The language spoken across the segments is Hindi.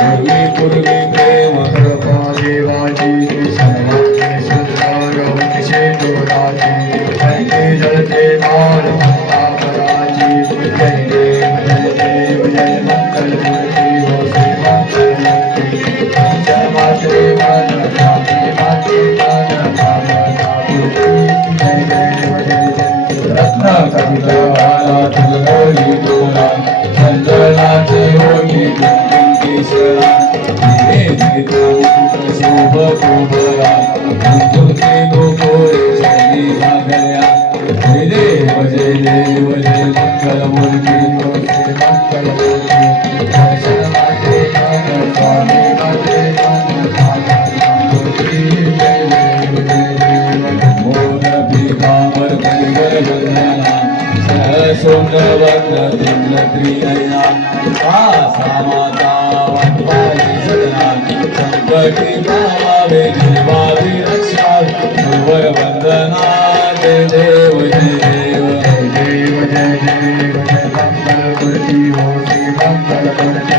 पूर्वी प्रेम कृपा देवाची सर्वांनी सुंदर शेतोराची जयते जळते माल मंगलापराची जय देव जय मंगल मूर्ती हो श्री मंगलमूर्ती जय माते मन स्वामी माते मन कामना मूर्ती जय देव रत्न कविता तुलगोली तोरा चंदनाचे होती केशरा धीरे धीरे शोभ शोभरा तुमचे गोरे शैली लागल्या जय देव जय मंगल मूर्ती श्री मंगल मूर्ती दर्शन माते मन स्वामी माते मन मूर्ती जय देव मोर पीतांबर परिवर वंदना सोंगवर्ण तुल्य त्रिनयना माता वनवारी सदना संकटी पावे देवादी रक्षा गुरुवर वंदना जय देव जय देव जय देव जय देव जय मंगल मूर्ती हो श्री मंगल मूर्ती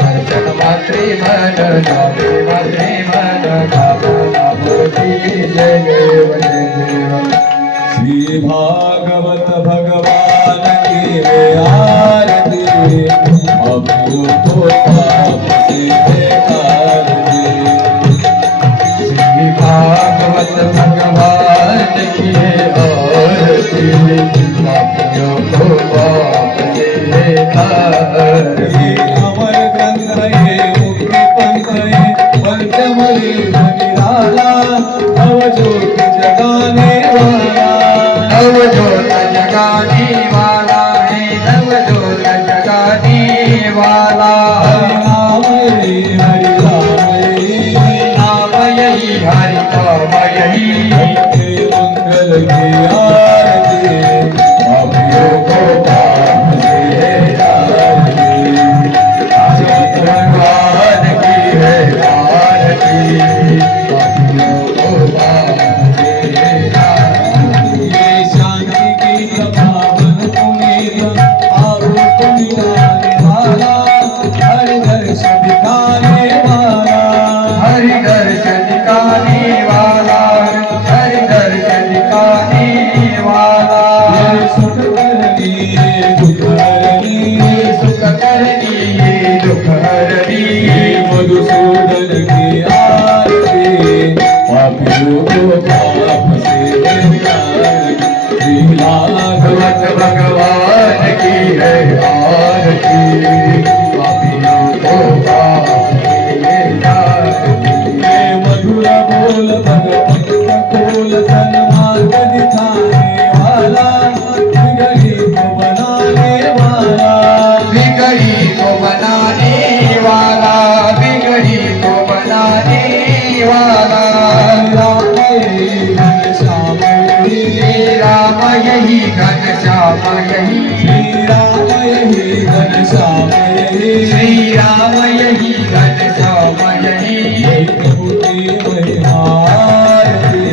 दर्शन मात्रे मन स्वामी मात्रे मन कामना मूर्ती जय देव जय देव श्री भागवत भगवान की आरती अभी तो पाप से बेकारती श्री भागवत भगवान की आरती अभी तो पाप से बेकारती अमर ग्रंथ ये मुक्ति पंथ ये पंचमरी निराला अवज्योत जगाने वाला नवजोत जगाने वाला है नवजोत जगाने वाला हरि नाम यही हरि नाम यही मंगल की आरती अभियो को पाप से आरती भगवान की है आरती अभियो को पाप से मधुसूदन की आरती पापियों को पाप से श्री भागवत भगवान की है आरती पापियों को पाप से मधुर बोल भगवत खोल सन्मार्ग दिखाने वाला बिगड़ी को बनाने वाला बिगड़ी को बनाने वाला बिगड़ी को बनाने वाला राम यही घनश्याम यही श्री राम यही घनश्याम यही श्री राम यही घनश्याम यही प्रभुति महिमारती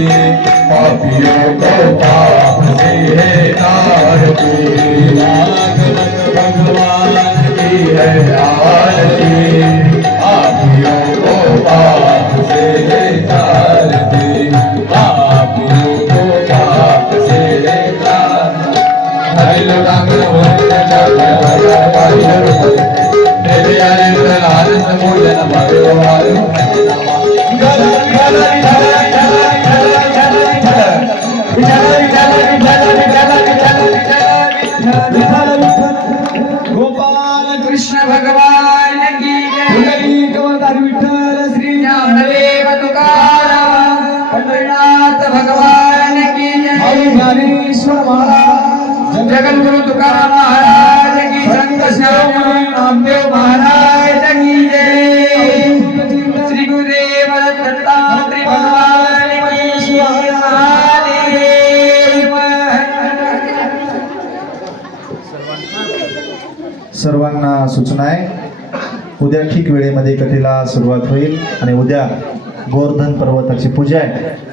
पापियों को पाप से है तारती भागवत भगवान की है आरती पापियों को पाप से है तारती पापियों को पाप से है तारती हरिलो डांगर वंदना मेरे यारे आनंद मोदन भगवान गोपाल कृष्ण भगवान की विठ्ठल श्री ज्ञानदेव तुकाराम पंढरीनाथ भगवान की ज्ञानेश्वर महाराज जगद्गुरु तुकाराम महाराज की संत श्याम नामदेव महाराज की जय श्री गुरुदेव दत्तात्रेय भगवान की सर्वांना सूचना आहे, उद्या ठीक वेळेमध्ये कथेला सुरुवात होईल आणि उद्या गोवर्धन पर्वताची पूजा आहे.